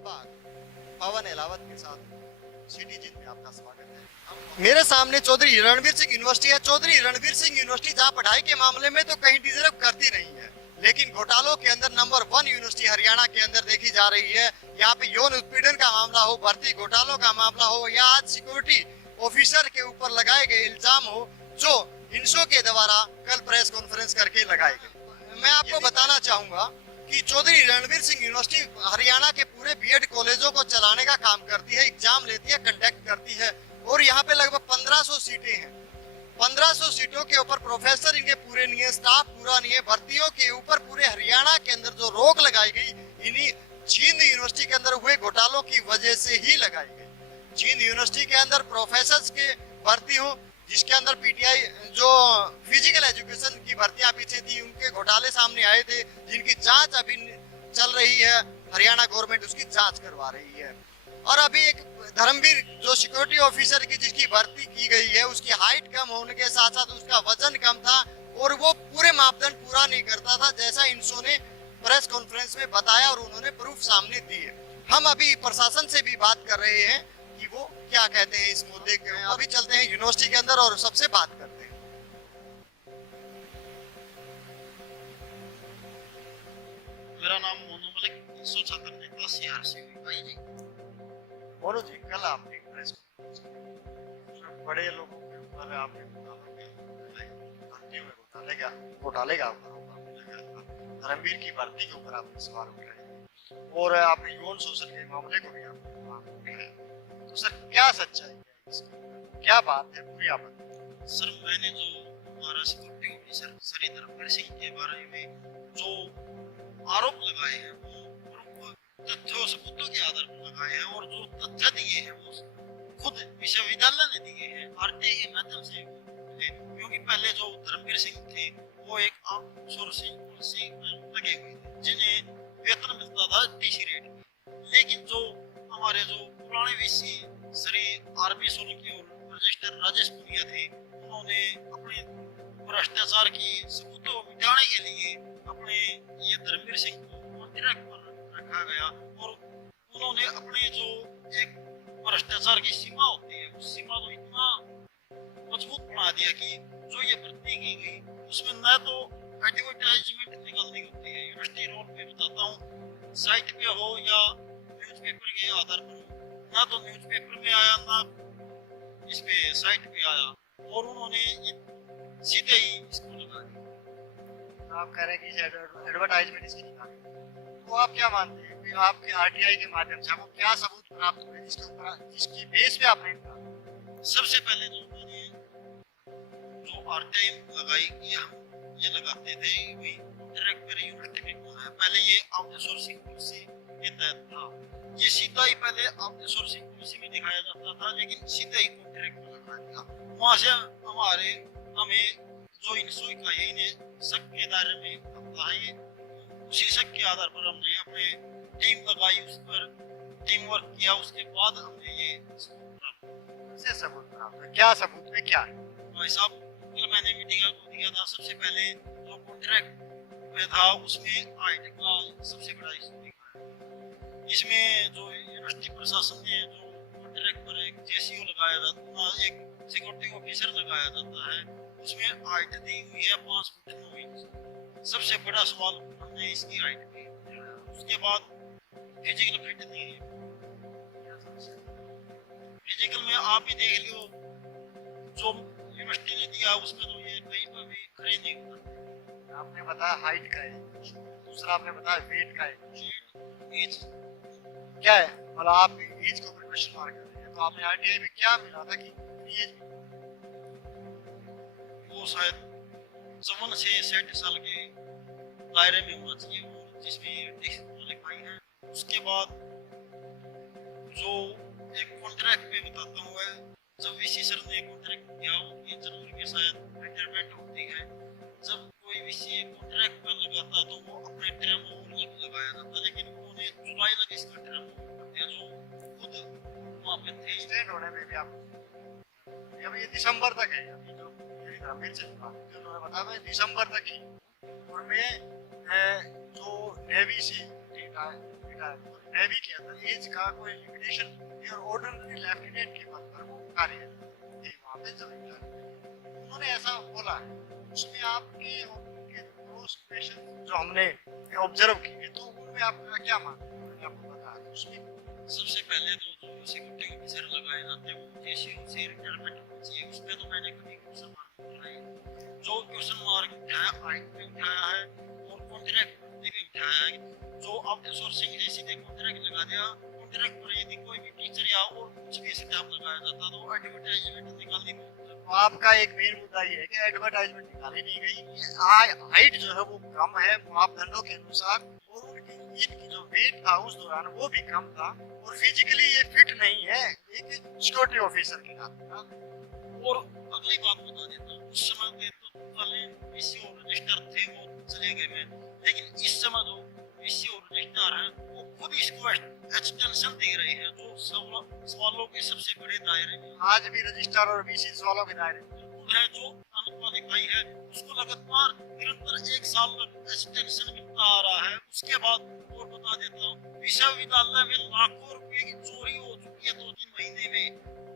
बाग पवन एलावत के साथ सिटीजन में आपका स्वागत है। मेरे सामने चौधरी रणवीर सिंह यूनिवर्सिटी है। चौधरी रणवीर सिंह यूनिवर्सिटी जहाँ पढ़ाई के मामले में तो कहीं डिजर्व करती नहीं है, लेकिन घोटालों के अंदर नंबर 1 यूनिवर्सिटी हरियाणा के अंदर देखी जा रही है। यहाँ पे यौन उत्पीड़न का मामला हो, भर्ती घोटालों का मामला हो, या आज सिक्योरिटी ऑफिसर के ऊपर लगाए गए इल्जाम हो जो इंशो के द्वारा कल प्रेस कॉन्फ्रेंस करके लगाए गए। मैं आपको बताना चाहूंगा कि चौधरी रणवीर सिंह यूनिवर्सिटी हरियाणा के पूरे बीएड कॉलेजों को चलाने का काम करती है, एग्जाम लेती है, कंडक्ट करती है, और यहाँ पे लगभग 1500 सीटें हैं। 1500 सीटों के ऊपर प्रोफेसर इनके पूरे नहीं है, स्टाफ पूरा नहीं है। भर्तियों के ऊपर पूरे हरियाणा के अंदर जो रोक लगाई गई, इन्हीं जींद यूनिवर्सिटी के अंदर हुए घोटालों की वजह से ही लगाई गई। जींद यूनिवर्सिटी के अंदर प्रोफेसर के भर्ती हो, जिसके अंदर पीटीआई जो फिजिकल एजुकेशन की भर्तियां पीछे थी, उनके घोटाले सामने आए थे, जिनकी जांच अभी चल रही है। हरियाणा गवर्नमेंट उसकी जांच करवा रही है। और अभी एक धर्मवीर जो सिक्योरिटी ऑफिसर की जिसकी भर्ती की गई है, उसकी हाइट कम होने के साथ साथ उसका वजन कम था और वो पूरे मापदंड पूरा नहीं करता था, जैसा इंशो ने प्रेस कॉन्फ्रेंस में बताया और उन्होंने प्रूफ सामने दिए। हम अभी प्रशासन से भी बात कर रहे हैं कि वो क्या कहते हैं इस मुद्दे के। अभी चलते हैं यूनिवर्सिटी के अंदर और सबसे बात करते हैं। मेरा नाम मोनू मलिक, 176 नेता सीआरसी भाई जी। मोनू जी, कल आपने प्रेस कॉन्फ्रेंस की, बड़े लोगों के ऊपर आपने घोटाले का धर्मवीर की भर्ती के ऊपर आपने सवाल उठाए और आपने यौन शोषण के मामले को भी आपने उठाया। तो सर क्या सच्चाई है इसकी, क्या बात है, पूरी आप बताइए। सर, मैंने जो हमारा सिक्योरिटी ऑफिसर श्री धर्मवीर सिंह के बारे में जो आरोप लगाए हैं वो तथ्यों सबूतों के आधार पर लगाए हैं, और जो तथ्य दिए हैं वो खुद विश्वविद्यालय ने दिए हैं आरटीआई के माध्यम से। क्योंकि पहले जो धर्मवीर सिंह थे वो एक आउटसोर्सिंग पॉलिसी में लगे हुए थे, जिन्हें वेतन मिलता था डीसी रेट में। लेकिन जो हमारे जो पुराने वीसी श्री आरबी सोलंकी और रजिस्टर राजेश पुनिया थे, उन्होंने अपने भ्रष्टाचार की सबूतों को मिटाने के लिए अपने ये धर्मवीर सिंह को कॉन्ट्रैक्ट पर रखा गया, और उन्होंने अपने जो एक भ्रष्टाचार की सीमा होती है उस सीमा को इतना मजबूत बना दिया कि जो ये भर्ती की गई उसमें न तो एडवर्टाइजमेंट निकलनी होती है, यूनिवर्सिटी रोल पे बताता हूँ, साइट पे हो या न्यूज़पेपर के आधार पर, ना तो न्यूज़पेपर में आया ना इस पे साइट पे आया, और उन्होंने सीधे ही इसको लगा दिया। आप कह रहे हैं कि एडवर्टाइजमेंट इसकी निकाली, तो आप क्या मानते हैं कि आपके आरटीआई के माध्यम से आपको क्या सबूत प्राप्त हुए जिसके ऊपर जिसकी बेस पे आपने सबसे पहले जो मैंने जो आरटीआई लगाई कि हम ये लगाते थे वही डायरेक्ट मेरे यूनिवर्सिटी में है। पहले ये आउटसोर्सिंग पॉलिसी के तहत था, ये सीधा ही पहले आउटसोर्सिंग पॉलिसी में दिखाया जाता था, लेकिन सीधा ही कॉन्ट्रैक्ट में लगा दिया। वहाँ से हमें जो इंशो का यही ने शक के दायरे में आता है, उसी शक के आधार पर हमने अपने टीम लगाई, उस पर टीम वर्क किया, उसके बाद हमने ये सबूत प्राप्त हुए। क्या सबूत में क्या है भाई साहब? कल मैंने मीडिया को दिया था, सबसे पहले जो कॉन्ट्रैक्ट में था उसमें आईटी का सबसे बड़ा इशू दिखा है। इसमें जो यूनिवर्सिटी प्रशासन ने जो कॉन्ट्रैक्ट पर एक जेसीओ लगाया जाता है, एक सिक्योरिटी ऑफिसर लगाया जाता है, उसमें आईटी दी हुई है 5 फुट 9 इंच। सबसे बड़ा सवाल हमने इसकी हाइट की। उसके बाद फिजिकल फिट नहीं है। फिजिकल में आप ही देख लो, जो यूनिवर्सिटी ने दिया उसमें तो ये कहीं पर भी खड़े नहीं होता। आपने बताया हाइट का है, दूसरा आपने बताया वेट का है, एज क्या है, मतलब आप एज को क्वेश्चन मार्क कर रहे हैं, तो आपने आरटीआई में क्या मिला था कि एज वो शायद 54 से 60 साल के दायरे में होना चाहिए, वो जिसमें लिखाई है। उसके बाद जो एक कॉन्ट्रैक्ट पे बताता हूँ, जब वीसी सर ने कॉन्ट्रैक्ट किया वो जनवरी में शायद रिटायरमेंट होती है। जब कोई वीसी कॉन्ट्रैक्ट पर लगाता तो वो अपने टर्म लगाया जाता, लेकिन उन्होंने जुलाई तक इसका टर्म कर दिया, जो खुद वहाँ पे थे। स्टैंड होने में भी आप अभी ये दिसंबर तक है, अभी जो मेरी धर्मवीर से जो उन्होंने बताया मैं दिसंबर तक ही, और मैं जो नेवी से रिटायर मैं भी किया था, एज का कोई लिमिटेशन नहीं और ऑर्डिनरी लेफ्टिनेंट के पद पर वो कार्य थे वहाँ पे जब रिटायर उन्होंने ऐसा बोला है। उसमें आपके और उनके क्लोज क्वेश्चन जो हमने ऑब्जर्व किए तो उनमें आपका क्या मानना है, मैंने आपको बताया था उसमें सबसे पहले तो जो सिक्योरिटी ऑफिसर लगाए जाते हैं वो जैसे उनसे रिटायरमेंट होनी चाहिए, उसमें तो मैंने कभी क्वेश्चन मार्क नहीं उठाया। जो क्वेश्चन मार्क उठाया आइन पे उठाया है और कॉन्ट्रैक्ट पे उठाया है। जो आउटसोर्सिंग है सीधे कॉन्ट्रैक्ट लगा दिया, कॉन्ट्रैक्ट पर यदि कोई भी टीचर या और कुछ भी स्टाफ लगाया जाता तो एडवर्टाइजमेंट निकालनी पड़ती। तो आपका एक मेन मुद्दा ये है कि एडवर्टाइजमेंट निकाली नहीं गई, हाइट जो है वो कम है मापदंडों के अनुसार और उनकी इनकी जो वेट था उस दौरान वो भी कम था और फिजिकली ये फिट नहीं है एक सिक्योरिटी ऑफिसर के नाते का। और अगली बात बता देता हूँ, उस समय के तो पहले पीसीओ रजिस्टर थे वो चले गए मैं, लेकिन इस समय जो पीसीओ रजिस्टर है वो खुद इसको एक्सटेंशन दे रहे हैं जो सवालों के सबसे बड़े दायरे में आज भी रजिस्ट्रार और बीसी सवालों के दायरे में है। जो अनक्वालिफाई है उसको लगातार निरंतर 1 साल एक्सटेंशन मिलता आ रहा है। उसके बाद और बता देता हूँ, विश्वविद्यालय में लाखों रुपए की चोरी हो चुकी है 2-3 महीने में,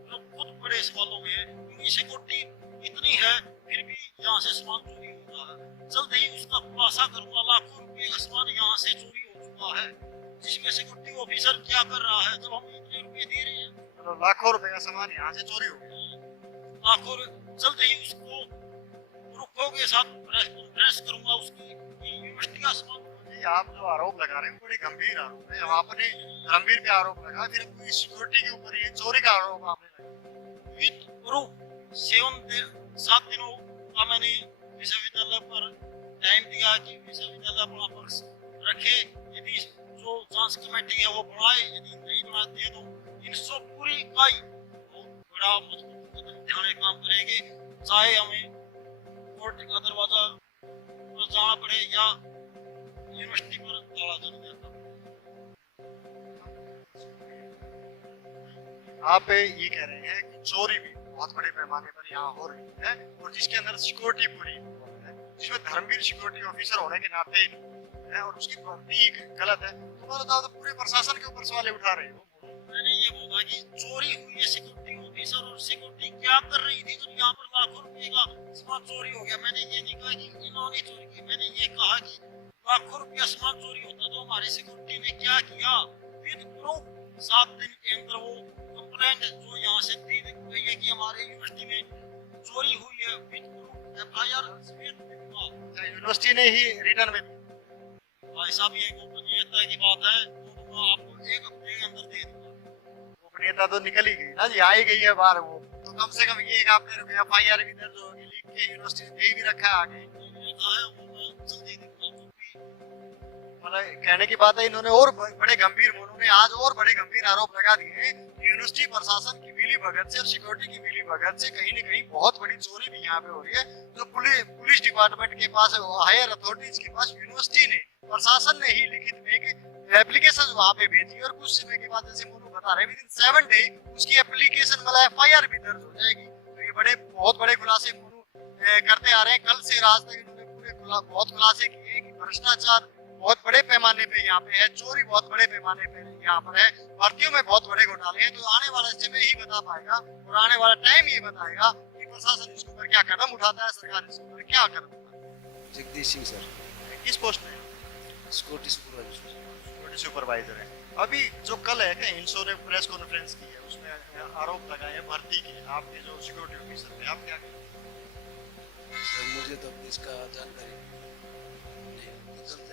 जो खुद बड़े सवालों में है क्योंकि सिक्योरिटी इतनी है फिर भी यहाँ से सामान चोरी हो रहा है। जल्द ही उसका खुलासा करूंगा, लाखों रुपए का सामान यहाँ से चोरी हो चुका है जिसमें सिक्योरिटी ऑफिसर क्या कर रहा है जब हम इतने रुपए दे रहे हैं। तो लाखों रुपए का सामान यहाँ से चोरी हो गया, लाखों जल्द ही उसको रुकों के साथ प्रेस करूंगा उसकी यूनिवर्सिटी का सामान। जी आप जो आरोप लगा रहे हैं वो बड़े गंभीर आरोप है, हम आपने धर्मवीर पे आरोप लगा फिर पूरी सिक्योरिटी के ऊपर ये चोरी का आरोप आपने लगाया। विद प्रूफ 7 दिनों का मैंने विश्वविद्यालय पर टाइम दिया कि विश्वविद्यालय अपना पक्ष रखे, यदि जो जांच कमेटी है वो बढ़ाए, यदि नहीं बढ़ाते तो 300 पूरी इकाई वो बड़ा मजबूत कदम उठाने काम करेगी, चाहे हमें कोर्ट का दरवाजा पर जाना पड़े या यूनिवर्सिटी पर ताला जल जाता। आप ये कह रहे हैं कि चोरी भी बहुत बड़े पैमाने पर यहाँ हो रही है और जिसके अंदर सिक्योरिटी पूरी है, जिसमें धर्मवीर सिक्योरिटी ऑफिसर होने के नाते है और उसकी भर्ती गलत है, तुम्हारा तो पूरे प्रशासन के ऊपर सवाल उठा रहे हो। मैंने ये बोला कि चोरी हुई है सिक्योरिटी ऑफिसर और सिक्योरिटी क्या कर रही थी जब यहाँ पर लाखों रुपए का सामान चोरी हो गया। मैंने ये नहीं कहा कि इन्होंने चोरी की, मैंने ये कहा कि लाखों रुपया सामान चोरी होता तो हमारी सिक्योरिटी ने क्या किया। विद प्रूफ 7 दिन के अंदर वो कंप्लेंट जो यहाँ से दी गई है कि हमारे यूनिवर्सिटी में चोरी हुई है, विद प्रूफ FIR यूनिवर्सिटी ने ही रिटर्न में भाई साहब ये गोपनीयता की बात है तो मैं आपको 1 हफ्ते के अंदर दे दूंगा। गोपनीयता तो निकल ही गई ना जी, आ ही गई है बाहर वो, तो कम से कम ये एक आपने FIR भी दर्ज होगी, लिख के यूनिवर्सिटी ने दे भी रखा है आगे। मतलब कहने की बात है इन्होंने और बड़े गंभीर उन्होंने आज और बड़े गंभीर आरोप लगा दिए हैं कि यूनिवर्सिटी प्रशासन की मिली भगत से और सिक्योरिटी की मिली भगत से कहीं न कहीं बहुत बड़ी चोरी भी यहाँ पे हो रही है। जो पुलिस डिपार्टमेंट के पास हायर अथॉरिटीज के पास यूनिवर्सिटी ने प्रशासन ने ही लिखित में एक एप्लीकेशन वहाँ पे भेजी और कुछ समय के बाद जैसे मोनू बता रहे विदिन 7 डे उसकी एप्लीकेशन मतलब FIR भी दर्ज हो जाएगी। तो ये बहुत बड़े खुलासे मोनू करते आ रहे हैं। कल से आज तक इन्होंने पूरे बहुत खुलासे किए कि भ्रष्टाचार बहुत बड़े पैमाने पे यहाँ पे है, चोरी बहुत बड़े पैमाने पे यहाँ पर है, भर्तियों में बहुत बड़े घोटाले हैं। तो आने वाला समय ही बता पाएगा और आने वाला टाइम ये बताएगा कि प्रशासन इसके ऊपर क्या कदम उठाता है, सरकार इसके ऊपर क्या कदम उठाता है। जगदीश सिंह सर, किस पोस्ट में? Security supervisor. सुपरवाइजर है। अभी जो कल है क्या इंसो ने प्रेस कॉन्फ्रेंस की है उसमें आरोप लगाए हैं भर्ती के, आपके जो सिक्योरिटी ऑफिसर थे, आप क्या सर मुझे तो इसका जानकारी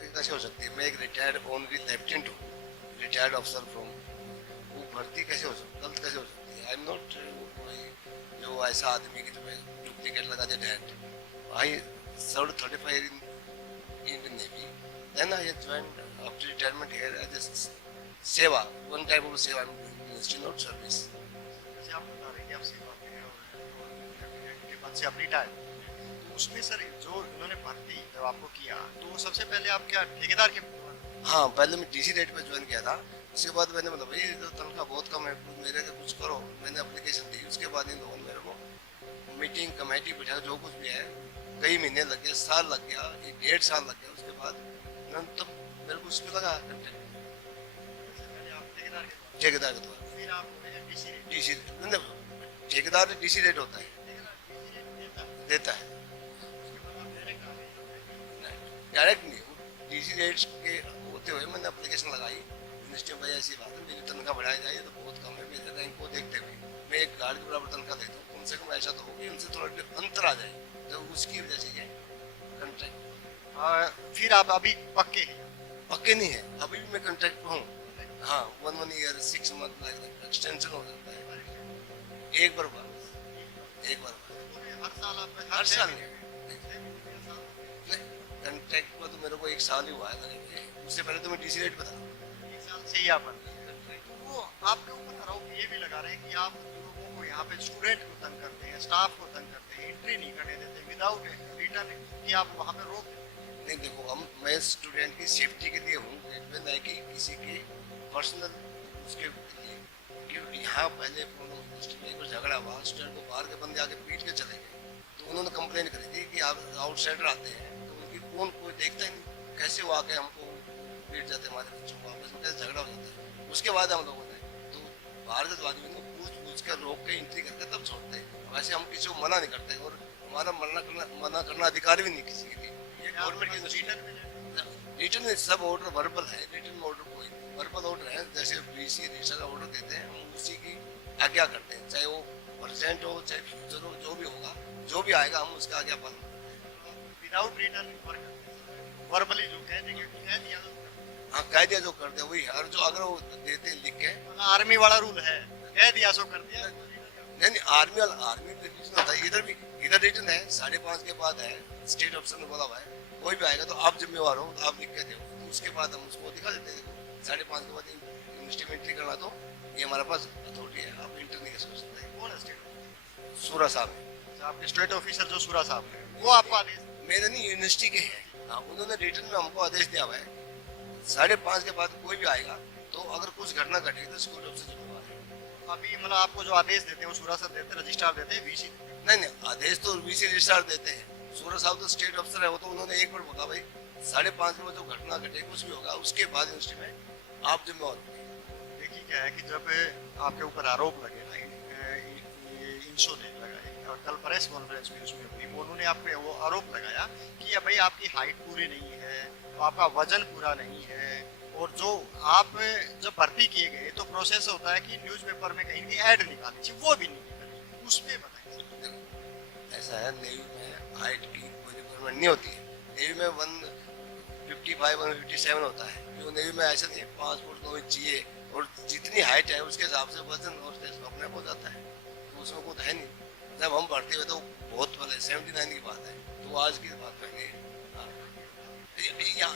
कैसे हो सकती है। मैं एक रिटायर्ड ओनली लेफ्टिनेंट हूँ, रिटायर्ड अफसर फ्रॉम, वो भर्ती कैसे हो सकती, गलत कैसे हो सकती है। आई एम नॉट कोई जो ऐसा आदमी की जो डुप्लीकेट लगा दे date. I served 35 years in Indian Navy, then I joined after retirement here as a सेवा, one type of सेवा, ministry not service। जैसे आप बता रहे हैं कि आप सेवा के पद से आप रिटायर, तो उसमें सर जो इन्होंने भर्ती जब आपको किया तो सबसे पहले आप क्या ठेकेदार के? हाँ, पहले मैं DC रेट पे ज्वाइन किया था, उसके बाद मैंने मतलब भाई तनख्वाह बहुत कम है, मेरे को कुछ करो, मैंने एप्लीकेशन दी। उसके बाद इन लोगों ने मेरे को मीटिंग कमेटी बिठा, जो कुछ भी है, कई महीने लग गए, साल लग गया, 1.5 साल लग गया। उसके बाद तो मेरे को उसमें लगा कंटेंट ठेकेदार के द्वारा। फिर आप डीसी रेट डीसी ठेकेदार डीसी रेट होता है, देता है, डायरेक्ट नहीं। डीसी रेट के होते हुए मैंने एप्लीकेशन लगाई मिनिस्ट्री में, भाई ऐसी बात है मेरी तनख्वाह बढ़ाई जाए तो बहुत कम है, मेरे रैंक को देखते हुए मैं एक गार्ड के बराबर तनख्वाह देता हूँ, कम से कम ऐसा तो हो कि उनसे थोड़ा अंतर आ जाए, तो उसकी वजह से ये कॉन्ट्रैक्ट। फिर आप अभी पक्के हैं? पक्के नहीं है, अभी भी मैं कॉन्ट्रैक्ट पर हूँ। हाँ, 1 ईयर 6 मंथ एक्सटेंशन हो जाता है, एक बार हुआ। हर साल आप हर साल कॉन्ट्रैक्ट पर तो मेरे को 1 साल ही हुआ है लगे, उससे पहले तो मैं डीसी रेट बता। एक साल से ही आप वो आपके ऊपर आरोप ये भी लगा रहे हैं कि आप लोगों को यहाँ पे स्टूडेंट को तंग करते हैं, स्टाफ को तंग करते हैं, एंट्री नहीं करने देते विदाउट रिटर्न, कि आप वहाँ पे रोक देते। नहीं देखो, हम मैं स्टूडेंट की सेफ्टी के लिए हूँ, नहीं कि किसी के पर्सनल उसके लिए, क्योंकि यहाँ पहले में कुछ झगड़ा हुआ, स्टूडेंट को बाहर के बंदे आके पीट के चले गए, तो उन्होंने कंप्लेन करी थी कि आप आउटसाइडर आते हैं तो उनकी कौन कोई देखता ही नहीं, कैसे वो आके हमको पीट जाते हैं, हमारे बच्चों को आपस में कैसे झगड़ा हो जाता है। उसके बाद हम लोगों ने तो बाहर के आदमी को पूछ कर रोक के एंट्री करके तब छोड़ते हैं। वैसे हम किसी को मना नहीं करते और हमारा मना करना अधिकार भी नहीं किसी के लिए। ये गवर्नमेंट की रिटर्न सब ऑर्डर वर्बल है, रिटर्न ऑर्डर कोई वर्बल ऑर्डर है, जैसे बीसी रजिस्टर ऑर्डर देते हैं हम उसी की आज्ञा करते हैं, चाहे वो प्रेजेंट हो चाहे फ्यूचर हो, जो भी होगा जो भी आएगा हम उसका आज्ञा पालन करते हैं। विदाउट रिटर्न वर्बली जो कह देंगे कह दिया तो हाँ, कह दिया जो कर दिया वही है, और जो अगर वो देते लिख के आर्मी वाला रूल है, कह दिया सो कर दिया। नहीं आर्मी रिटर्न होता है, इधर रिटर्न है 5:30 के बाद है, स्टेट ऑफिसर ने बोला हुआ है कोई भी आएगा तो आप जिम्मेवार हो, तो आप लिख के दो, तो उसके बाद हम उसको दिखा देते हैं। 5:30 के बाद यूनिवर्सिटी में एंट्री करना तो ये हमारे पास अथॉरिटी है, आप इंटर नहीं कर सकते। कौन है स्टेट? सूरा साहब आपके स्टेट ऑफिसर जो सूरा साहब है वो आपको आदेश? मेरे नहीं, यूनिवर्सिटी के हैं। हाँ, उन्होंने रिटर्न में हमको आदेश दिया हुआ है 5:30 के बाद कोई भी आएगा तो अगर कुछ घटना घटेगी तो स्कूल ऑफिसर जिम्मेवार है। अभी मतलब आपको जो आदेश देते हैं वो सूरा साहब देते हैं, रजिस्ट्रार देते हैं, वीसी? नहीं, आदेश तो वीसी रजिस्ट्रार देते हैं, सूरा साहब तो स्टेट अफसर है, वो तो उन्होंने एक बार बोला भाई 5:30 के बाद जो घटना घटे कुछ भी होगा उसके बाद यूनिवर्सिटी में आप जिम्मेवार होंगे। देखिए क्या है कि जब आपके ऊपर आरोप लगे ना, इंशो ने लगाए और कल प्रेस कॉन्फ्रेंस में उसमें हुई, उन्होंने आप पे वो आरोप लगाया कि भाई आपकी हाइट पूरी नहीं है, आपका वजन पूरा नहीं है, और जो आप जब भर्ती किए गए तो प्रोसेस होता है कि न्यूज़पेपर में कहीं भी ऐड निकाली चाहिए, वो भी नहीं निकाली, उस पर बताइए। ऐसा है, नेवी में हाइट की कोई रिक्वायरमेंट नहीं होती है, नेवी में 155 157 होता है, क्यों नेवी में ऐसा नहीं है 5 फुट 9 इंच चाहिए, और जितनी हाइट है उसके हिसाब से वजन और टेस्ट अपने आप हो जाता है, तो उसमें कुछ है नहीं। जब हम भर्ती हुए तो बहुत पहले 79 की बात है, तो आज की बात पहले यहाँ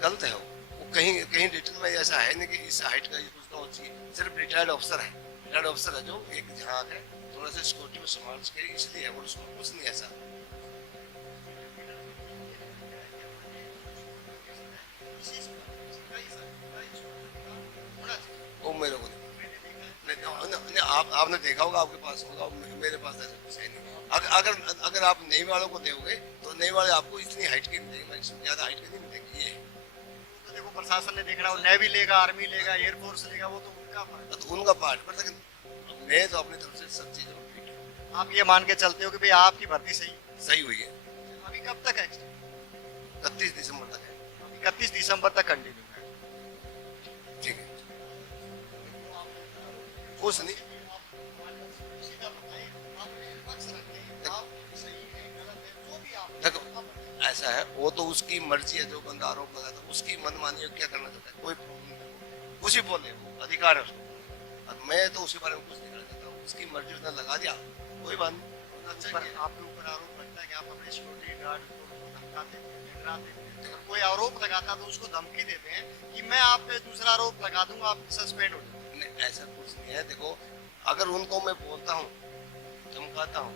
गलत है वो कहीं रिटर्न में ऐसा है नहीं कि इस हाइट का कुछ ना हो चाहिए, सिर्फ रिटायर्ड अफसर है जो एक जहाँ है थोड़ा सा सिक्योरिटी में संभाल सके, इसलिए है, वो उसमें कुछ नहीं ऐसा। वो मेरे को नहीं, आपने देखा होगा, आपके पास होगा, मेरे पास ऐसा कुछ है नहीं। अगर आप नई वालों को दोगे तो नई वाले आपको इतनी हाइट की मिलेंगे, ज्यादा हाइट की नहीं मिलेगी। ये तो देखो प्रशासन ने देखना, नेवी लेगा, आर्मी लेगा, एयरफोर्स लेगा, वो तो उनका पार्ट पर, लेकिन मैं तो अपनी तरफ से सब चीजों में आप ये मान के चलते हो कि भाई आपकी भर्ती सही हुई है। अभी कब तक है? 31 दिसंबर तक है। 31 दिसंबर तक कंटिन्यू है, ठीक है, कुछ नहीं। देखो ऐसा है, वो तो उसकी मर्जी है, जो बंदा आरोप लगाता है उसकी मनमानी क्या करना चाहता है, कोई कुछ भी बोले, वो अधिकार है उसको, और मैं तो उसके बारे में कुछ नहीं करना चाहता हूँ, उसकी मर्जी उसने लगा दिया, कोई बात नहीं। आपके ऊपर आरोप लगता है कि आप अपने सिक्योरिटी गार्ड को धमकाते हैं, डराते हैं, कोई आरोप लगाता तो उसको धमकी देते हैं कि मैं आप पे दूसरा आरोप लगा दूंगा, आप सस्पेंड हो जाए। ऐसा कुछ नहीं है। देखो अगर उनको मैं बोलता हूँ, धमकाता हूँ,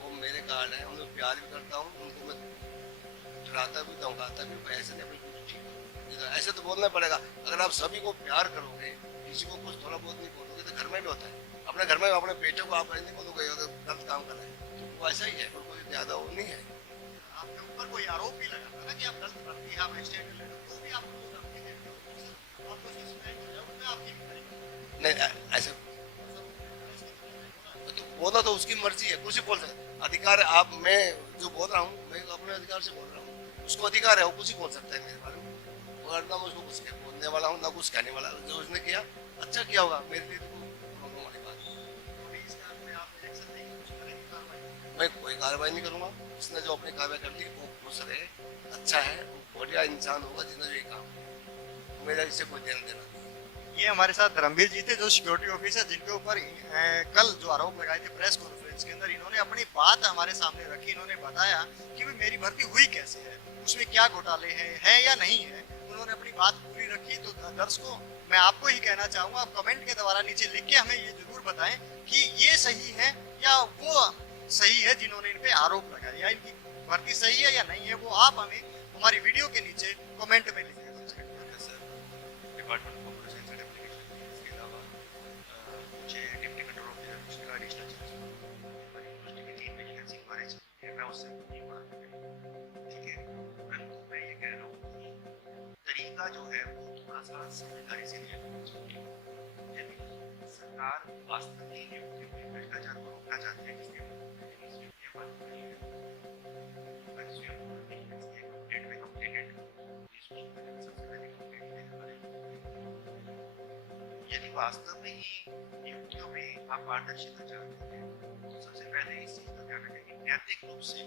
वो मेरे गार्ड है, उन्हें प्यार भी करता हूँ, उनको मैं डराता भी धमकाता भी, ऐसे नहीं अपनी कुछ ठीक, ऐसे तो बोलना पड़ेगा। अगर आप सभी को प्यार करोगे, किसी को कुछ थोड़ा बहुत नहीं बोलोगे, तो घर में भी होता है, अपने घर में अपने बेटे को आप नहीं बोलोगे अगर गलत काम कर रहे हैं, तो वो ऐसा ही है, कोई ज्यादा वो नहीं है। आपके ऊपर ऊपर कोई आरोप भी लगाता है ना कि आप गलत भर्ती है, आप एक्सटेंड ले लो, तो भी आप उनको धमकी देते हो, सर आपको सस्पेंड हो जाओ, मैं आपकी भी करेंगे। नहीं ऐसा तो बोला तो उसकी मर्जी है, कुछ भी बोल सकता है। अधिकार है, आप मैं जो बोल रहा हूँ मैं अपने अधिकार से बोल रहा हूँ, उसको अधिकार है, वो कुछ ही बोल सकता है मेरे बारे में। और ना मैं उसको कुछ बोलने वाला हूँ ना कुछ कहने वाला हूँ। जो उसने किया अच्छा किया होगा, मेरे लिए तो प्रॉब्लम वाली बात है। तो इस कारण में आप रिएक्शन देंगे, कुछ करेंगे कार्रवाई? मैं कोई कार्रवाई नहीं करूँगा। उसने जो अपनी कार्रवाई कर ली वो खुश रहे, अच्छा है, वो बढ़िया इंसान होगा जिसने जो ये काम किया। मेरा इससे कोई देना देना नहीं। ये हमारे साथ धर्मवीर जी थे जो सिक्योरिटी ऑफिसर, जिनके ऊपर कल जो आरोप लगाए थे प्रेस कॉन्फ्रेंस के अंदर, इन्होंने अपनी बात हमारे सामने रखी। इन्होंने बताया कि भाई मेरी भर्ती हुई कैसे है, उसमें क्या घोटाले हैं या नहीं है। उन्होंने अपनी बात पूरी रखी। तो दर्शकों, मैं आपको ही कहना चाहूंगा, आप कमेंट के द्वारा नीचे लिख के हमें ये जरूर बताएं कि ये सही है या वो सही है जिन्होंने इन पे आरोप लगाए, या इनकी भर्ती सही है या नहीं है, वो आप हमें हमारी वीडियो के नीचे कमेंट में लिखें। Department of corporation and application, इसके अलावा मुझे डिप्टी कंट्रोल ऑफिसर का एडिशनल चार्ज हमारी यूनिवर्सिटी में 3 वैकेंसी हमारे चाहिए, मैं उससे नहीं मार ठीक है। परंतु मैं ये कह रहा हूँ कि तरीका जो है वो थोड़ा सा समझदारी से लिया जाना चाहिए। यदि सरकार वास्तव में नियुक्ति में भ्रष्टाचार को रोकना चाहती है, जिसके यदि वास्तव में ही नियुक्तियों में आप पारदर्शिता चाहते हैं तो सबसे पहले इस चीज का ध्यान रखें कि नैतिक रूप से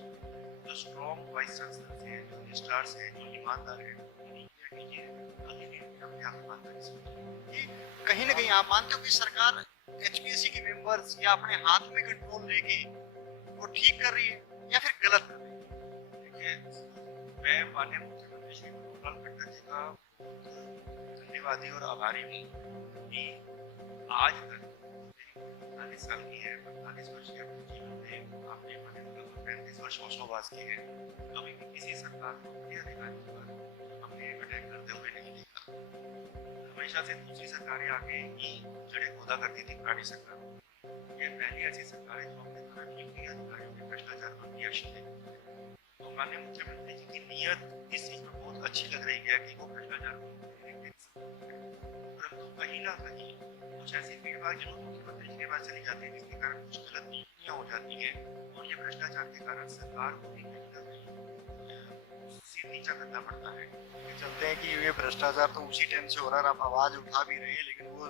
जो स्ट्रॉन्ग वाइस चांसलर हैं, जो रजिस्ट्रार्स हैं, जो ईमानदार हैं, नियुक्तियां कीजिए। अभी भी अपने आप ईमानदारी से कि कहीं ना कहीं आप मानते हो कि सरकार एचपीएससी के मेंबर्स या अपने हाथ में कंट्रोल लेके वो ठीक कर रही है या फिर गलत कर रही है? देखिए, मैं माननीय मुख्यमंत्री श्री मनोहर खट्टर जी का धन्यवादी और आभारी हूँ कि आज तक 45 साल की है, 45 वर्ष के अपने जीवन में आपने माने 35 वर्ष होशोबाज किए हैं, कभी भी किसी सरकार को अपने अधिकारी पर हमने अटैक करते हुए नहीं देखा। हमेशा से दूसरी सरकारें आके ही जड़ें खोदा करती थी पुरानी सरकार। ये पहली ऐसी सरकार है जो अपने द्वारा नियुक्ति अधिकारियों के भ्रष्टाचार पर नियश थे। तो माननीय मुख्यमंत्री जी की नीयत इस चीज में बहुत अच्छी लग रही है कि वो भ्रष्टाचार को परंतु कहीं ना कहीं कुछ ऐसी भीड़भाड़ जरूर मुख्यमंत्री जी के पास चली जाती है, जिसके कारण कुछ गलत नियुक्तियां हो जाती हैं और ये भ्रष्टाचार के कारण सरकार को भी कहीं ना कहीं सिर नीचा करना पड़ता है। चलते हैं कि ये भ्रष्टाचार तो उसी टाइम से हो रहा है, आप आवाज उठा भी रहे हैं लेकिन वो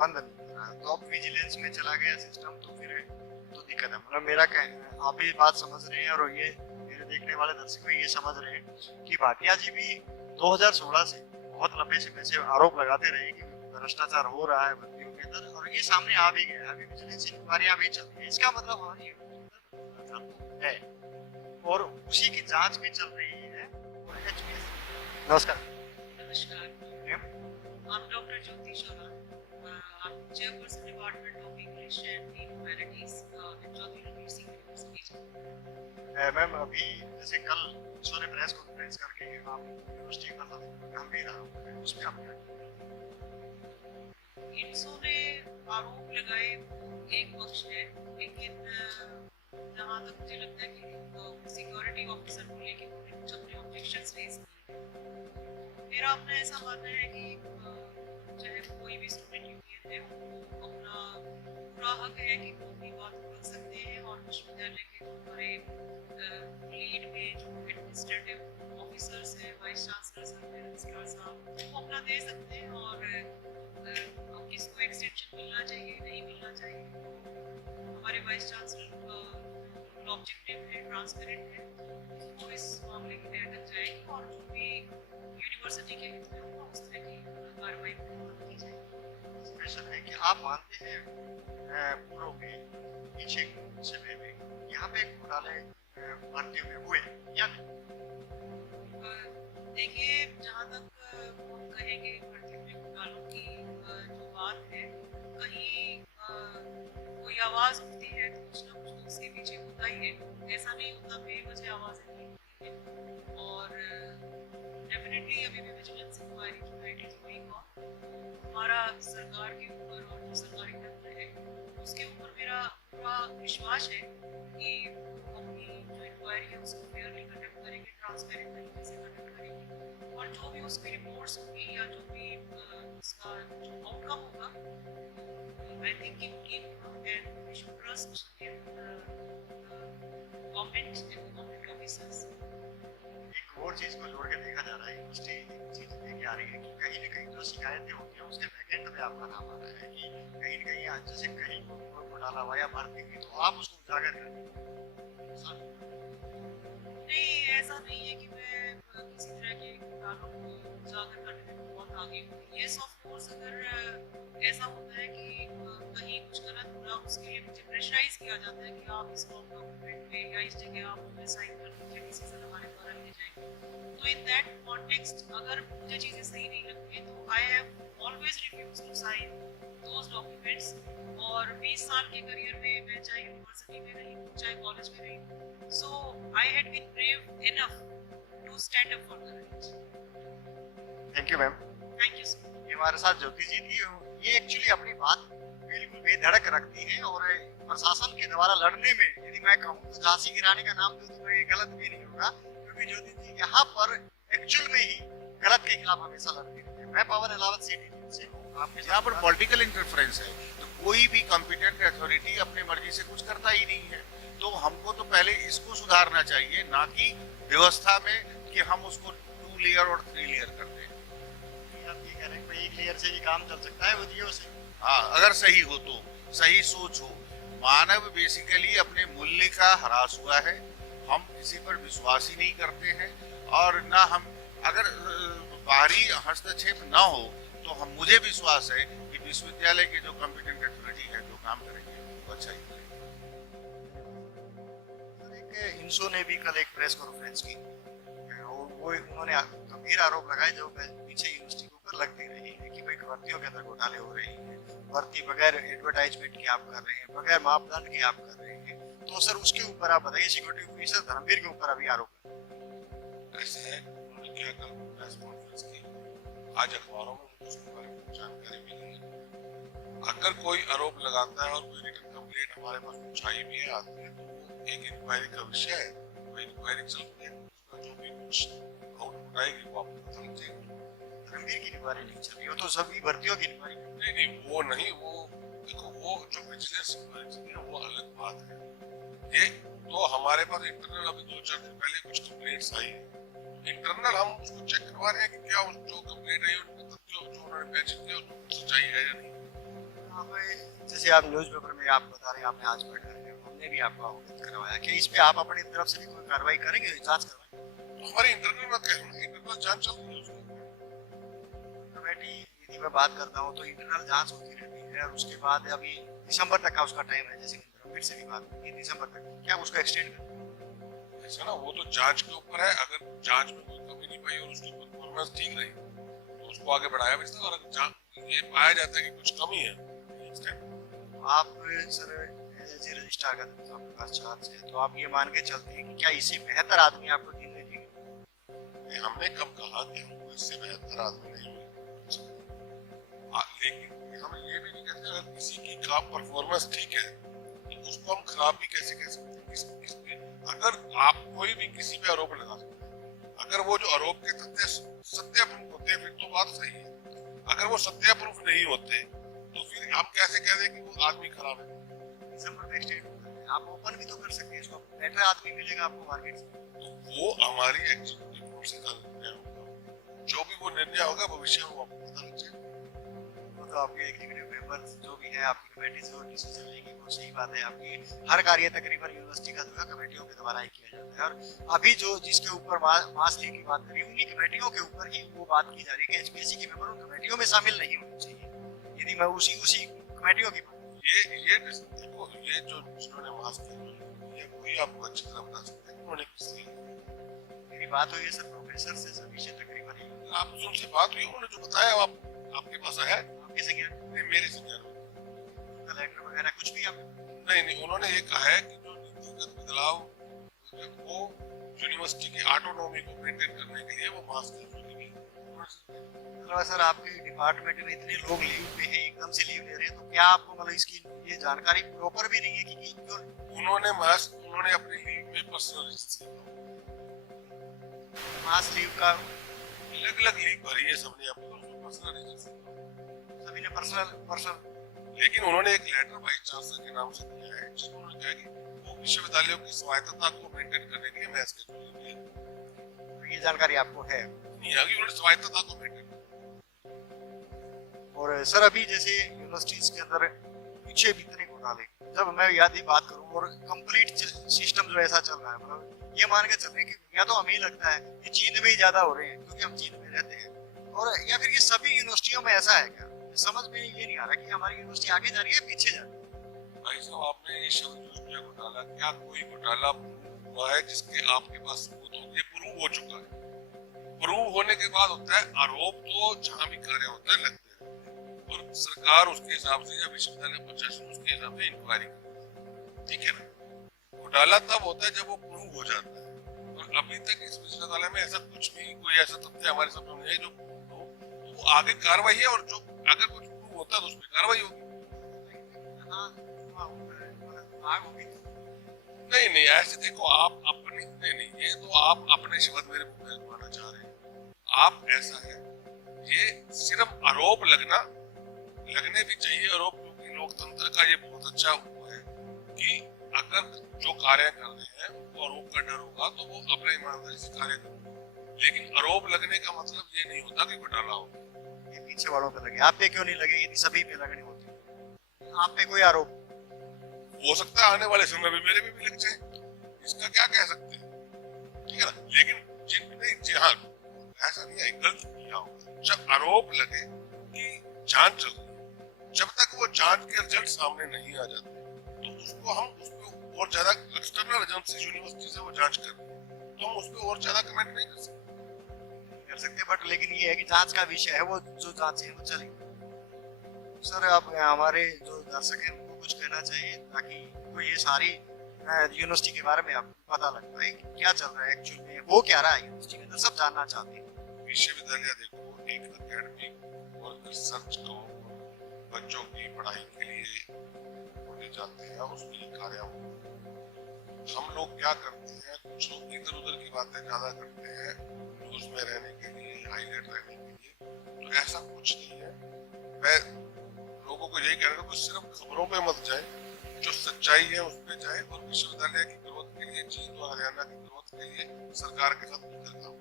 बंद नहीं हो रहा है। तो अब विजिलेंस में चला गया सिस्टम, तो फिर तो दिक्कत है। मतलब मेरा आप भी बात समझ रहे हैं और ये मेरे देखने वाले दर्शक भी ये समझ रहे हैं कि भाटिया जी भी 2016 से बहुत लंबे समय से आरोप लगाते रहे कि भ्रष्टाचार हो रहा है भर्तियों के अंदर, और ये सामने आ भी गया। अभी विजिलेंस इंक्वायरियां भी चल रही है, इसका मतलब हमारी है और उसी की जांच भी चल रही है। नमस्कार। नमस्कार, I'm Dr. Jyoti Shora. I'm chairperson Department of English and Humanities at Chaudhary Ranveer Singh University. Ma'am, अभी जैसे कल ने प्रेस कॉन्फ्रेंस करके आप यूनिवर्सिटी का नाम भी रहा, उसमें आप क्या इन्होंने आरोप लगाए एक पक्ष है, लेकिन जहाँ तक मुझे लगता है कि सिक्योरिटी ऑफिसर को लेके उन्होंने कुछ अपने ऑब्जेक्शंस रेज किए। मेरा अपना ऐसा मानना है कि चाहे कोई भी स्टूडेंट यूनियन है, वो अपना पूरा हक है कि वो अपनी बात रख सकते हैं और विश्वविद्यालय के हमारे लीड में जो एडमिनिस्ट्रेटिव ऑफिसर्स हैं, वाइस चांसलर साहब, रजिस्ट्रार साहब, वो अपना दे सकते हैं और किसको एक्सटेंशन मिलना चाहिए नहीं मिलना चाहिए। हमारे वाइस चांसलर ऑब्जेक्टिव है, ट्रांसपेरेंट है, वो इस मामले की तह तक जाएगी और जो भी यूनिवर्सिटी के हित में होगा उस तरह की कार्रवाई की जाएगी। स्पेशल है कि आप मानते हैं पूर्व में पीछे समय में यहाँ पे घोटाले भर्ती में हुए या नहीं? देखिए, जहाँ तक हम कहेंगे भर्ती में घोटालों की जो बात है, कहीं कोई आवाज उठती है तो कुछ ना कुछ तो उसके पीछे होता ही है। ऐसा नहीं होता बेवजह आवाजें नहीं होती है और डेफिनेटली अभी भी विजिलेंस इंक्वायरी जो है इट इज गोइंग ऑन। हमारा सरकार के ऊपर और जो सरकारी तंत्र है उसके ऊपर मेरा पूरा विश्वास है कि अपनी जो इंक्वायरी है उसको फेयरली कंडक्ट करेंगे, ट्रांसपेरेंट तरीके से कंडक्ट करेंगे और जो भी उसकी रिपोर्ट्स होगी या जो भी उसका जो आउटकम होगा, I think you keep and we should trust in government and government officers. एक और चीज को जोड़ के देखा जा रहा है, यूनिवर्सिटी चीज लेके आ रही है कि कहीं ना कहीं जो शिकायतें होती हैं उसके बैकएंड में आपका नाम आ रहा है कि कहीं ना कहीं जैसे कहीं को घोटाला हुआ या भर्ती हुई तो आप उसको उजागर करें। नहीं, ऐसा नहीं है कि मैं किसी तरह के घोटालों को उजागर करने में बहुत आगे हूँ। येस ऑफ कोर्स, अगर ऐसा होता है कि कहीं कुछ गलत हो रहा, उसके लिए मुझे प्रेशराइज किया जाता है कि आप इस डॉक्यूमेंट पे या इस जगह आप मुझे साइन कर दीजिए, डिसीजन हमारे द्वारा लिए जाएंगे। तो इन दैट कॉन्टेक्स्ट अगर मुझे चीज़ें सही नहीं लगती तो I have always refuse to sign those documents. और 20 साल के करियर में मैं चाहे यूनिवर्सिटी में रही हूँ चाहे कॉलेज में रही हूँ, so I had been brave enough to stand up for the right. Thank you ma'am. Thank you sir. ये हमारे साथ ज्योति जी थी, ये एक्चुअली अपनी बात बिल्कुल बेधड़क रखती हैं और प्रशासन के द्वारा लड़ने में यदि मैं कहूँ तो झांसी की रानी का नाम दूं तो ये गलत भी नहीं होगा, क्योंकि ज्योति जी यहाँ पर एक्चुअल में ही गलत के खिलाफ हमेशा लड़ती रहती है। मैं पवन अहलावत सिटी से हूँ, आपके यहाँ पर पॉलिटिकल इंटरफेरेंस है, तो कोई भी कॉम्पिटेंट अथॉरिटी अपनी मर्जी से कुछ करता ही नहीं है। तो हमको तो पहले इसको सुधारना चाहिए, ना कि व्यवस्था में कि हम उसको 2 लेयर और 3 लेयर कर दें। आप ये कह रहे हैं कि एक लेयर से भी काम चल सकता है, वो जियो से। हाँ, अगर सही हो तो सही सोच हो। मानव बेसिकली अपने मूल्य का ह्रास हुआ है, हम किसी पर विश्वास ही नहीं करते हैं, और ना हम अगर बाहरी हस्तक्षेप ना हो तो हम मुझे विश्वास है कि विश्वविद्यालय के जो कॉम्पिटेंट अथॉरिटी है जो काम करेंगे वो अच्छा ही करेंगे। इंसो ने भी कल एक प्रेस कॉन्फ्रेंस की, वो उन्होंने गंभीर आरोप लगाए जो पीछे यूनिवर्सिटी के ऊपर लगती रही है कि भाई भर्तियों के अंदर घोटाले हो रहे हैं, भर्ती बगैर एडवर्टाइजमेंट के आप कर रहे हैं, बगैर मापदंड के आप कर रहे हैं। तो सर उसके ऊपर आप बताइए, सिक्योरिटी ऑफिसर धर्मवीर के ऊपर अभी आरोप ऐसे है, उन्होंने क्या कल प्रेस कॉन्फ्रेंस की, आज अखबारों में उसके बारे में जानकारी मिली है। अगर कोई आरोप लगाता है और कोई रिटन कंप्लेंट हमारे पास पहुंचाई भी है आती है, तो एक इंक्वायरी का विषय है, वो इंक्वायरी चलती है, उसका जो भी कुछ आउटपुट आएगी वो आपको पता लग जाएगी। धर्मवीर की निवारी नहीं चल रही, वो तो सभी भर्तियों की निवारी। नहीं, वो नहीं, वो देखो, वो जो विजिलेंस इंक्वायरी है वो अलग बात है। ये तो हमारे पास इंटरनल अभी 2-4 दिन पहले कुछ कंप्लेंट्स आई है, इंटरनल हम उसको चेक करवा रहे हैं कि क्या जो कंप्लेंट आई उनके तथ्य जो उन्होंने मेंशन किया उसमें सच्चाई है या नहीं। जैसे आप न्यूज़पेपर में आप बता रहे हैं, आपने आज पढ़ा है, हमने भी आपको अवगत करवाया कि इस पे आप अपनी तरफ से भी कोई कार्रवाई करेंगे, जांच करवाएंगे। तो हमारी इंटरनल में कह रहा हूं, इंटरनल जांच चल रही है उसकी। कमेटी यदि मैं बात करता हूँ तो इंटरनल जांच होती रहती है और उसके बाद अभी दिसंबर तक का उसका टाइम है, जैसे धर्मवीर से भी बात हुई दिसंबर तक, क्या उसको एक्सटेंड कर? ऐसा ना, वो तो जांच के ऊपर है। अगर जांच में कोई कमी नहीं पाई और उसकी परफॉर्मेंस ठीक रही तो उसको आगे बढ़ाया भी सकता है, और अगर ये पाया जाता है कि कुछ कमी है आप सर एज रजिस्ट्रार का आपके पास चार्ज है, तो आप ये मान के चलते हैं कि क्या इससे बेहतर आदमी आपको टीम में देगी? हमने कब कहा कि हमको इससे बेहतर आदमी नहीं मिले, लेकिन हम ये भी नहीं कहते अगर किसी की का परफॉर्मेंस ठीक है तो उसको हम खराब भी कैसे कह सकते हैं। अगर आप कोई भी किसी पे आरोप लगा सकते हैं, अगर वो जो आरोप के तथ्य सत्य प्रूफ होते हैं फिर तो बात सही है। अगर वो सत्य प्रूफ नहीं होते तो फिर आप कैसे कह दें कि वो आदमी खराब है। दिसंबर में एक्सटेंड होता है, आप ओपन भी तो कर सकते हैं, इसको बेटर आदमी मिलेगा आपको मार्केट से। तो वो हमारी एग्जीक्यूटिव बोर्ड से का निर्णय होगा, जो भी वो निर्णय होगा भविष्य में वो आपको पता लग जाएगा। वो तो आपके एग्जीक्यूटिव मेंबर जो भी है आपकी कमेटी से वो डिसीजन लेंगे, वो सही बात है। आपकी हर कार्य तकरीबन यूनिवर्सिटी का जो है कमेटियों के द्वारा ही किया जाता है, और अभी जो जिसके ऊपर मास लीग की बात करी उन्हीं कमेटियों के ऊपर ही वो बात की जा रही है कि एचपीएससी के मेंबर उन कमेटियों में शामिल नहीं होने चाहिए। यदि मैं उसी कमेटियों की ये देखो, ये जो जिन्होंने मास्क ये कोई आपको अच्छी तरह बता सकते हैं उन्होंने किस लिए। मेरी बात हुई है सर प्रोफेसर से, सभी से तकरीबन आप उनसे बात हुई, उन्होंने जो बताया वो आपके पास आया है? आपके से क्या मेरे से क्या लेटर वगैरह कुछ भी आप नहीं, उन्होंने ये कहा है कि जो नीतिगत बदलाव वो यूनिवर्सिटी की ऑटोनॉमी को मेंटेन करने के लिए वो मास्क सर आपके डिपार्टमेंट में इतने लोग लीव पे हैं, एकदम से लीव ले रहे हैं, तो क्या आपको मतलब इसकी ये जानकारी प्रॉपर भी नहीं है कि क्यों उन्होंने अपनी लीव में पर्सनल मास लीव का अलग अलग लीग भरी है सबने अपनी पर्सनल रीजन, सभी ने पर्सनल, लेकिन उन्होंने एक लेटर वाइस चांसलर के नाम से दिया है जिसमें उन्होंने कहा कि वो विश्वविद्यालयों की स्वायत्तता को मेंटेन करने के लिए मैच के लिए ये जानकारी आपको है। नहीं है कि उन्होंने स्वायत्तता को मेंटेन। और सर अभी जैसे यूनिवर्सिटीज के अंदर पीछे भी इतने घोटाले, जब मैं याद ही बात करूं और कंप्लीट सिस्टम जो ऐसा चल रहा है, मतलब ये मान के चल रहे हैं कि या तो हमें लगता है कि चीन में ही ज्यादा हो रहे हैं क्योंकि हम चीन में रहते हैं, और या फिर ये सभी यूनिवर्सिटियों में ऐसा है क्या? समझ में ये नहीं आ रहा कि हमारी यूनिवर्सिटी आगे जा रही है पीछे जा रही है। भाई साहब आपने ये शब्द यूज किया घोटाला, क्या कोई घोटाला हुआ है जिसके आपके पास सबूत हो? ये प्रूव हो चुका है। प्रूव होने के बाद होता है आरोप, तो जहां भी कार्य होता है लगते हैं और सरकार उसके हिसाब से या विश्वविद्यालय प्रशासन उसके हिसाब से इंक्वायरी करती है, ठीक है ना। घोटाला तब होता है जब वो प्रूव हो जाता है, और अभी तक इस विश्वविद्यालय में ऐसा कुछ भी कोई ऐसा तथ्य हमारे सामने है जो वो आगे कार्रवाई है, और जो अगर कुछ प्रूव होता है तो उसमें कार्रवाई होगी। नहीं नहीं ऐसे देखो, आप अपने नहीं, ये तो आप अपने शब्द मेरे मुंह में लगवाना चाह रहे हैं। आप ऐसा है, ये सिर्फ आरोप लगने भी चाहिए आरोप, क्योंकि लोकतंत्र का ये बहुत अच्छा हुआ है कि अगर जो कार्य कर रहे हैं उनको आरोप का डर होगा तो वो अपने ईमानदारी से कार्य करेंगे, लेकिन आरोप लगने का मतलब ये नहीं होता कि घोटाला हो। ये पीछे वालों पे लगे, आप पे क्यों नहीं लगे? ये सभी पे लगनी होती। आप पे कोई आरोप हो सकता है आने वाले समय में मेरे भी लग जाए, इसका क्या कह सकते हैं, ठीक है ना। लेकिन जिनने जहां ऐसा नहीं है गलत किया होगा, जब आरोप लगे कि जांच चल रही है, जब तक वो जांच के रिजल्ट सामने नहीं आ जाते तो उसको हम उसको और ज्यादा एक्सटर्नल एजेंसी यूनिवर्सिटी से वो जांच कर रही है तो हम उसको और ज्यादा कमेंट नहीं कर सकते। बट लेकिन ये है कि जांच का विषय है, वो जो जांच है वो चलेगी। सर आप हमारे जो दर्शक हैं उनको कुछ कहना चाहिए ताकि उनको ये सारी यूनिवर्सिटी के बारे में आपको पता लग पाए कि क्या चल रहा है एक्चुअली में, वो क्या रहा है यूनिवर्सिटी के अंदर, सब जानना चाहते हैं। विश्वविद्यालय देखो एक एकेडमिक और रिसर्च को बच्चों की पढ़ाई के लिए खोले जाते हैं और उसके लिए कार्य हम लोग क्या करते हैं, कुछ लोग इधर उधर की बातें ज्यादा करते हैं न्यूज में रहने के लिए, हाईलाइट रहने के लिए, तो ऐसा कुछ नहीं है। मैं लोगों को यही कह रहा हूँ कि सिर्फ खबरों पे मत जाए, जो सच्चाई है उस पे जाए, और विश्वविद्यालय की ग्रोथ के लिए, जींद और हरियाणा की ग्रोथ के लिए सरकार के साथ मिलकर काम।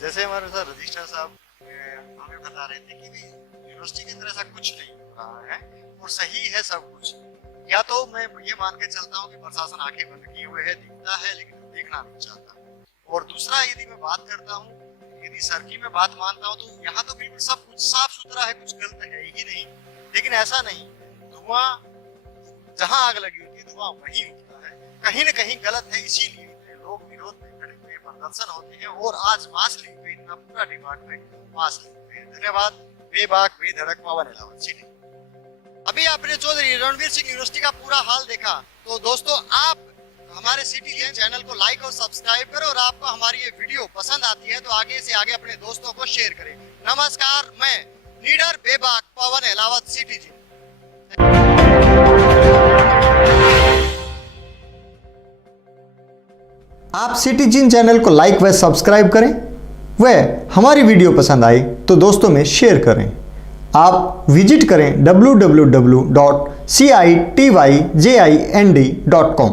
जैसे हमारे सर रजिस्ट्रार साहब हमें बता रहे थे कि यूनिवर्सिटी के अंदर ऐसा कुछ नहीं हो रहा है और सही है सब कुछ, या तो मैं ये मान के चलता हूँ कि प्रशासन आंखें बंद किए हुए है, दिखता है लेकिन देखना नहीं चाहता। और दूसरा यदि मैं बात करता हूँ, यदि सर की मैं बात मानता हूँ तो यहाँ तो बिल्कुल सब कुछ साफ सुथरा है, कुछ गलत है ही नहीं। लेकिन ऐसा नहीं, धुआं जहाँ आग लगी होती है धुआं वहीं उठता है, कहीं न कहीं गलत है, इसीलिए लोग विरोध में खड़े हुए प्रदर्शन होते हैं। और आज मास लीग पे इतना पूरा डिपार्टमेंट मास लीग पे। धन्यवाद। बेबाक बेधड़क पवन अहलावत सिटी। अभी आपने चौधरी रणवीर सिंह यूनिवर्सिटी का पूरा हाल देखा, तो दोस्तों आप हमारे सिटी चैनल को लाइक और सब्सक्राइब करें, और आपको हमारी ये वीडियो पसंद आती है तो आगे से आगे अपने दोस्तों को शेयर करें। नमस्कार, मैं लीडर बेबाक पवन अहलावत सिटी जी। आप सिटी जिन चैनल को लाइक व सब्सक्राइब करें, व हमारी वीडियो पसंद आई तो दोस्तों में शेयर करें। आप विजिट करें www.cityjind.com।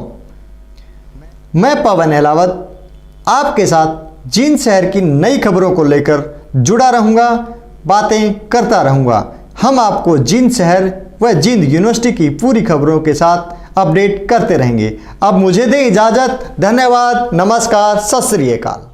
मैं पवन अहलावत आपके साथ जींद शहर की नई खबरों को लेकर जुड़ा रहूंगा, बातें करता रहूंगा। हम आपको जींद शहर व जींद यूनिवर्सिटी की पूरी खबरों के साथ अपडेट करते रहेंगे। अब मुझे दें इजाज़त। धन्यवाद, नमस्कार, सत श्री अकाल।